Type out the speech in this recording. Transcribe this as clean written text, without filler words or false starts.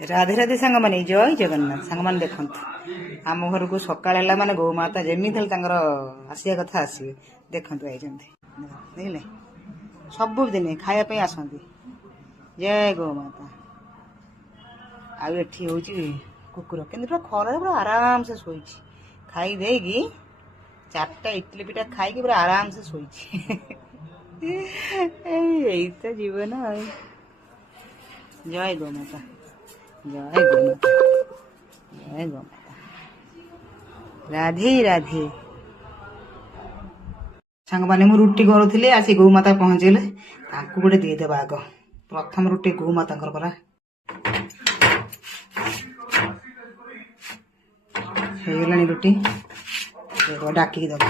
राधे राधे सांग माने जय जगन्नाथ सांग मान देखु आम घर को सकाळ है माने गौमाता जमी आसिया कथा आसवे देखु आई देखले सबुदिन खायापी आसती जय गौमाता आठी हूँ कुकुर कि खरा पूरा आराम से शोई खाई देगी 4टा इडली पिठा खाई पूरा आराम से शोई तो जीवन जय गौमाता जय गौमाता जय गौमाता राधे राधे सांग मैंने मुझे रुटी करुली आसी गौमाता पहुँचले गोटे दीदेवा आग प्रथम रुटी गौमाता परा होगला रुटी डाकिक दब